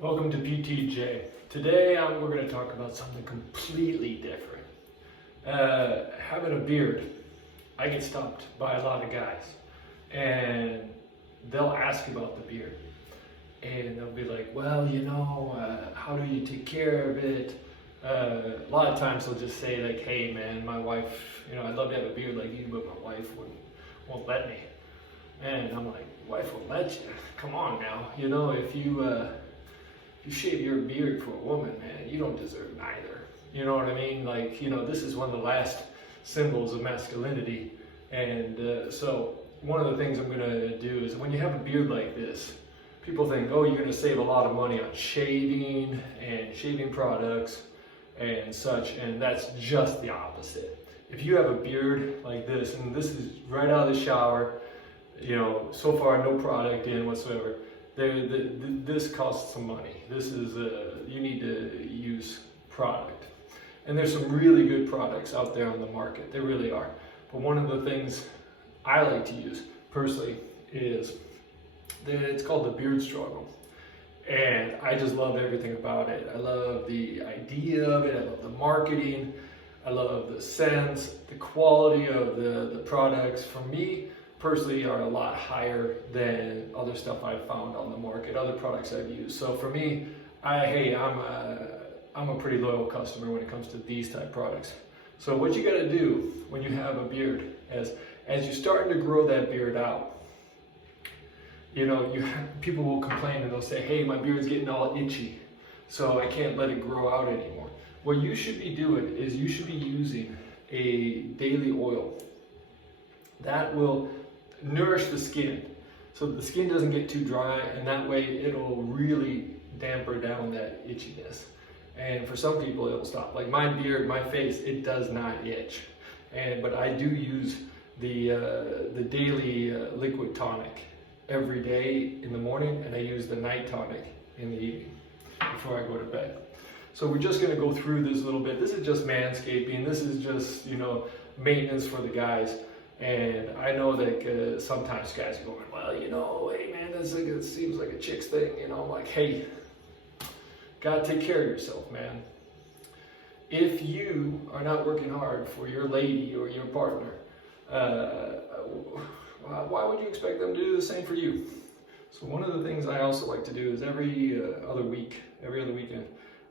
Welcome to PTJ. Today we're going to talk about something completely different. Having a beard. I get stopped by a lot of guys and they'll ask about the beard. And they'll be like, well, how do you take care of it? A lot of times they'll just say like, hey man, my wife, I'd love to have a beard like you, but my wife won't let me. And I'm like, wife won't let you? Come on now. If you shave your beard for a woman, man, you don't deserve neither. You know what I mean? This is one of the last symbols of masculinity. And so one of the things I'm going to do is when you have a beard like this, people think, oh, you're going to save a lot of money on shaving and shaving products and such. And that's just the opposite. If you have a beard like this, and this is right out of the shower, so far no product in whatsoever, this costs some money. This is, you need to use product. And there's some really good products out there on the market. There really are. But one of the things I like to use personally is, it's called the Beard Struggle. And I just love everything about it. I love the idea of it. I love the marketing. I love the scents, the quality of the products. For me, personally, are a lot higher than other stuff I've found on the market, other products I've used. So for me, I'm a pretty loyal customer when it comes to these type products. So what you got to do when you have a beard, as you're starting to grow that beard out, people will complain and they'll say, hey, my beard's getting all itchy, so I can't let it grow out anymore. What you should be doing is you should be using a daily oil that will nourish the skin so the skin doesn't get too dry, and that way it'll really damper down that itchiness. And for some people it'll stop. Like my beard, my face, it does not itch. But I do use the daily liquid tonic every day in the morning, and I use the night tonic in the evening before I go to bed. So we're just going to go through this a little bit. This is just manscaping. This is just, maintenance for the guys. And I know that sometimes guys are going, well, hey man, it seems like a chick's thing. I'm like, hey, gotta take care of yourself, man. If you are not working hard for your lady or your partner, why would you expect them to do the same for you? So one of the things I also like to do is every other weekend,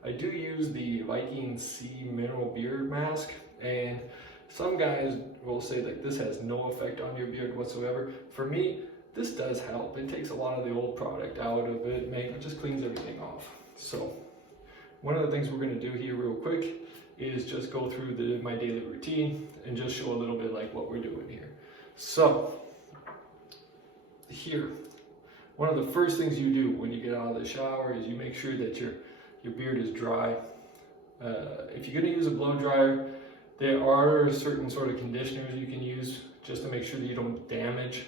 I do use the Viking Sea Mineral Beard Mask. And some guys will say that this has no effect on your beard whatsoever. For me, this does help. It takes a lot of the old product out of it, it just cleans everything off. So one of the things we're going to do here real quick is just go through my daily routine and just show a little bit like what we're doing here. So here, one of the first things you do when you get out of the shower is you make sure that your beard is dry. If you're going to use a blow dryer, there are certain sort of conditioners you can use just to make sure that you don't damage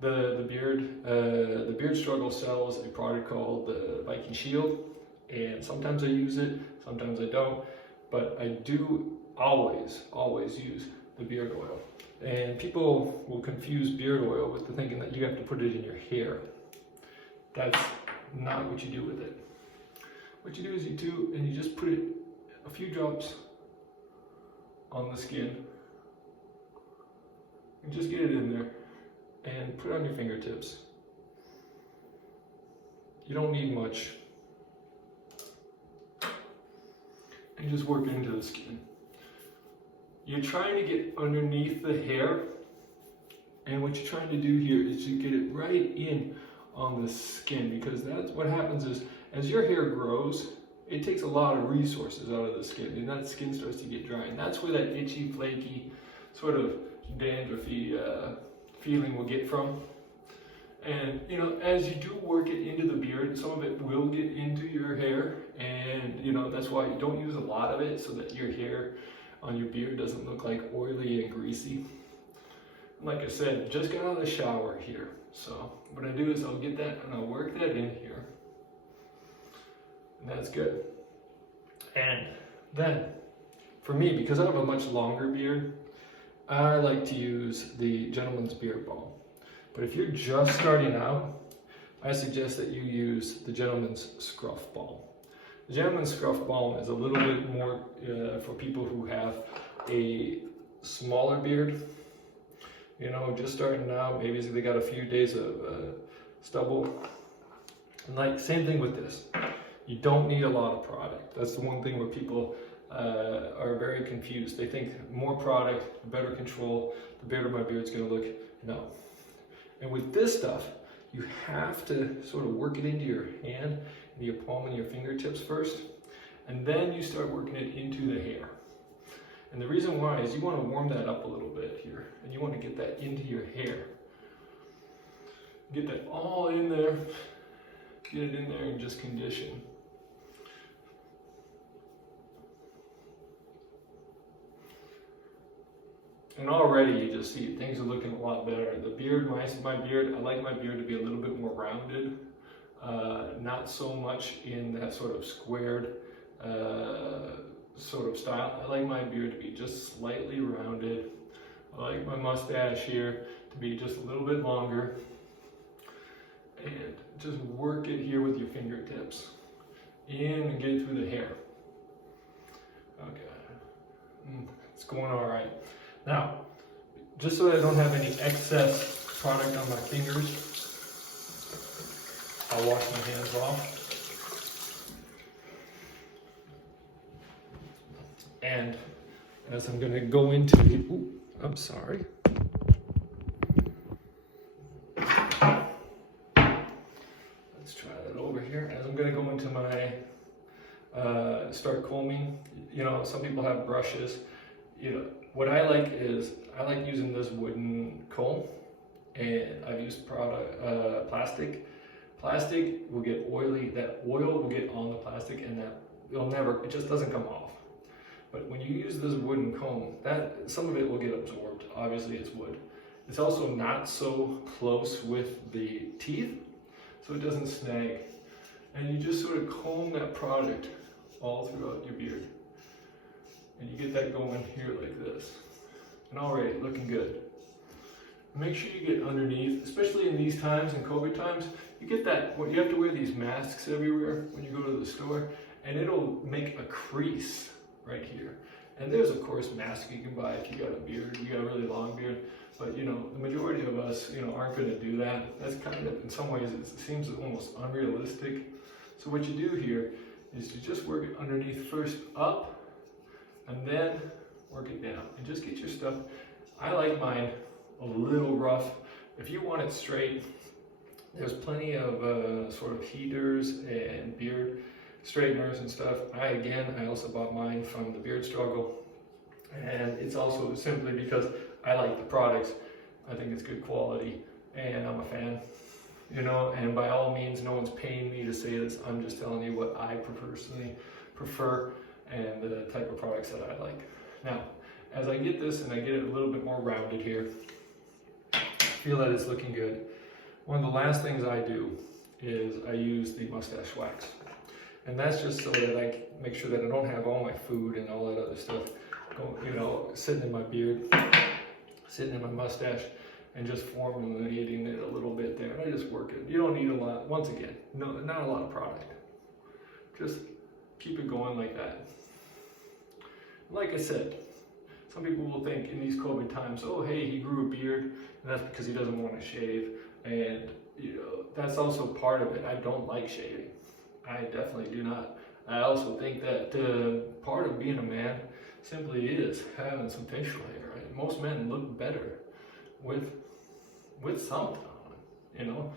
the beard. The Beard Struggle sells a product called the Viking Shield, and sometimes I use it, sometimes I don't, but I do always use the beard oil. And people will confuse beard oil with the thinking that you have to put it in your hair. That's not what you do with it. What you do is you just put it a few drops on the skin, and just get it in there and put it on your fingertips. You don't need much, and just work it into the skin. You're trying to get underneath the hair, and what you're trying to do here is to get it right in on the skin, because that's what happens is as your hair grows, it takes a lot of resources out of the skin, and that skin starts to get dry, and that's where that itchy, flaky, sort of dandruffy feeling will get from. And as you do work it into the beard, some of it will get into your hair, and that's why you don't use a lot of it, so that your hair on your beard doesn't look like oily and greasy. Like I said, just got out of the shower here, so what I do is I'll get that and I'll work that in here. And that's good. And then, for me, because I have a much longer beard, I like to use the Gentleman's Beard Balm. But if you're just starting out, I suggest that you use the gentleman's scruff balm. The gentleman's scruff balm is a little bit more for people who have a smaller beard, you know, just starting out, maybe they got a few days of stubble. And like, same thing with this. You don't need a lot of product. That's the one thing where people are very confused. They think more product, better control, the better my beard's gonna look. No. And with this stuff, you have to sort of work it into your hand, into your palm and your fingertips first, and then you start working it into the hair. And the reason why is you want to warm that up a little bit here, and you want to get that into your hair. Get that all in there, get it in there and just condition. And already you just see things are looking a lot better. The beard, my beard, I like my beard to be a little bit more rounded. Not so much in that sort of squared sort of style. I like my beard to be just slightly rounded. I like my mustache here to be just a little bit longer. And just work it here with your fingertips. In and get it through the hair. Okay. It's going all right. Now, just so that I don't have any excess product on my fingers, I'll wash my hands off. And as I'm going to go into the, ooh, I'm sorry. Let's try that over here. As I'm going to go into my, start combing, you know, some people have brushes, you know. What I like is, I like using this wooden comb, and I've used plastic. Plastic will get oily, that oil will get on the plastic, and that it just doesn't come off. But when you use this wooden comb, some of it will get absorbed. Obviously it's wood. It's also not so close with the teeth, so it doesn't snag. And you just sort of comb that product all throughout your beard. And you get that going here like this. And already looking good. Make sure you get underneath, especially in these times, in COVID times, you get that, you have to wear these masks everywhere when you go to the store, and it'll make a crease right here. And there's of course masks you can buy if you got a beard, you got a really long beard, but you know, the majority of us, you know, aren't gonna do that. That's kind of, in some ways, it seems almost unrealistic. So what you do here is you just work it underneath first up, and then work it down and just get your stuff. I like mine a little rough. If you want it straight, there's plenty of sort of heaters and beard straighteners and stuff. I also bought mine from the Beard Struggle, and it's also simply because I like the products. I think it's good quality, and I'm a fan, you know, and by all means, no one's paying me to say this. I'm just telling you what I personally prefer and the type of products that I like. Now, as I get this and I get it a little bit more rounded here, feel that it's looking good. One of the last things I do is I use the mustache wax. And that's just so that I make sure that I don't have all my food and all that other stuff, you know, sitting in my beard, sitting in my mustache, and just formulating it a little bit there. And I just work it. You don't need a lot, once again, no, not a lot of product. Just keep it going like that. Like I said, some people will think in these COVID times, oh hey, he grew a beard, and that's because he doesn't want to shave. And you know, that's also part of it. I don't like shaving. I definitely do not. I also think that part of being a man simply is having some facial hair. Right? Most men look better with something on, you know.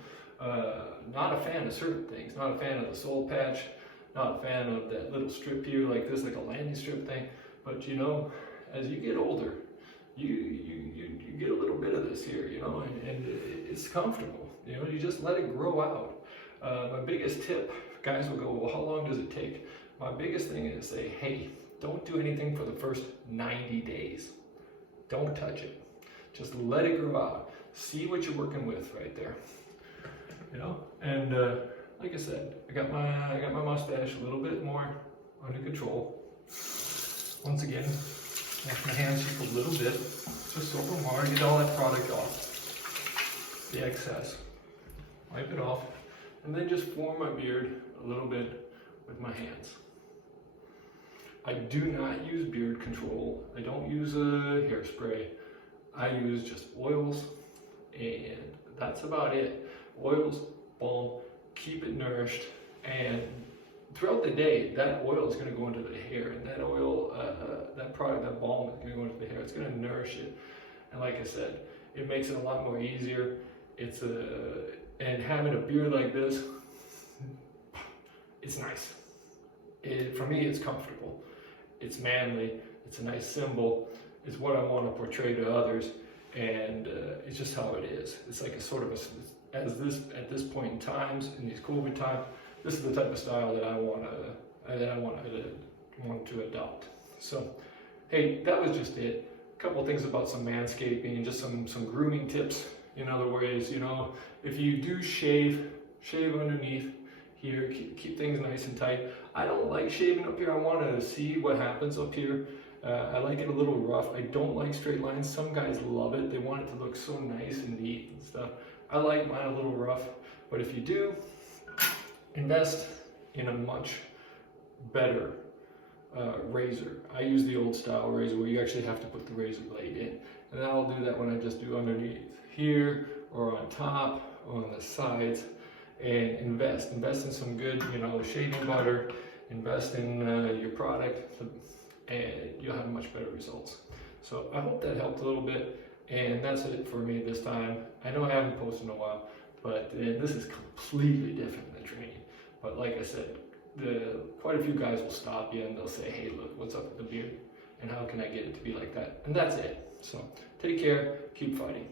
Not a fan of certain things. Not a fan of the soul patch. Not a fan of that little strip here like this, like a landing strip thing. But you know, as you get older, you get a little bit of this here, you know, and it's comfortable. You know, you just let it grow out. My biggest tip, guys will go, well, how long does it take? My biggest thing is say, hey, don't do anything for the first 90 days. Don't touch it. Just let it grow out. See what you're working with right there. You know, and like I said, I got my mustache a little bit more under control. Once again, wash my hands just a little bit, just soap and water, get all that product off, the excess. Wipe it off. and then just form my beard a little bit with my hands. I do not use beard control. I don't use a hairspray. I use just oils, and that's about it. Oils, balm, keep it nourished, and throughout the day, that oil is going to go into the hair, and that oil, that product, that balm is going to go into the hair. It's going to nourish it, and like I said, it makes it a lot more easier. And having a beard like this, it's nice. For me, it's comfortable. It's manly. It's a nice symbol. It's what I want to portray to others, and it's just how it is. It's like a sort of at this point in times, in these COVID times, this is the type of style that I want to adopt. So, hey, that was just it. A couple things about some manscaping and just some grooming tips. In other words, if you do shave underneath here, keep things nice and tight. I don't like shaving up here. I want to see what happens up here. I like it a little rough. I don't like straight lines. Some guys love it. They want it to look so nice and neat and stuff. I like mine a little rough. But if you do, invest in a much better razor. I use the old style razor where you actually have to put the razor blade in. And I'll do that when I just do underneath here or on top or on the sides. And invest in some good, shaving butter, invest in your product, and you'll have much better results. So I hope that helped a little bit, and that's it for me this time. I know I haven't posted in a while, but this is completely different than training. But like I said, quite a few guys will stop you and they'll say, hey, look, what's up with the beard? And how can I get it to be like that? And that's it. So take care, keep fighting.